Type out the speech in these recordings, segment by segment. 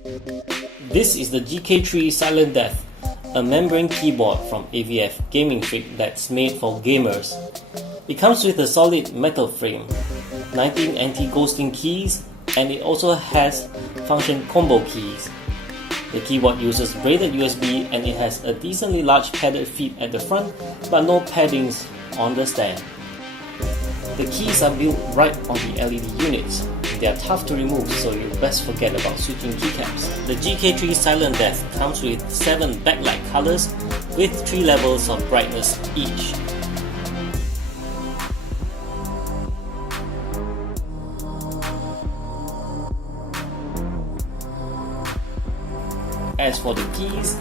This is the GK3 Silentdeath, a membrane keyboard from AVF gaming trick that's made for gamers. It comes with a solid metal frame, 19 anti-ghosting keys, and it also has function combo keys. The keyboard uses braided USB and it has a decently large padded feet at the front, but no paddings on the stand. The keys are built right on the LED units. They are tough to remove, so you best forget about switching keycaps. The GK3 Silentdeath comes with 7 backlight colors with 3 levels of brightness each. As for the keys,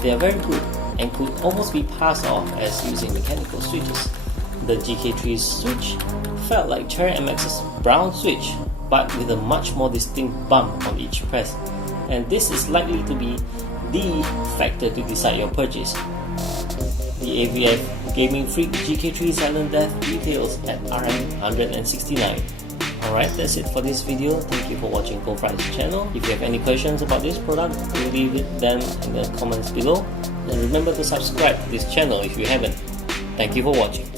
they are very good and could almost be passed off as using mechanical switches. The GK3 switch felt like Cherry MX's brown switch, but with a much more distinct bump on each press, and this is likely to be the factor to decide your purchase. The AVF Gaming Freak GK3 Silentdeath retails at Rm169. Alright, that's it for this video. Thank you for watching GK3's channel. If you have any questions about this product, do leave them in the comments below. And remember to subscribe to this channel if you haven't. Thank you for watching.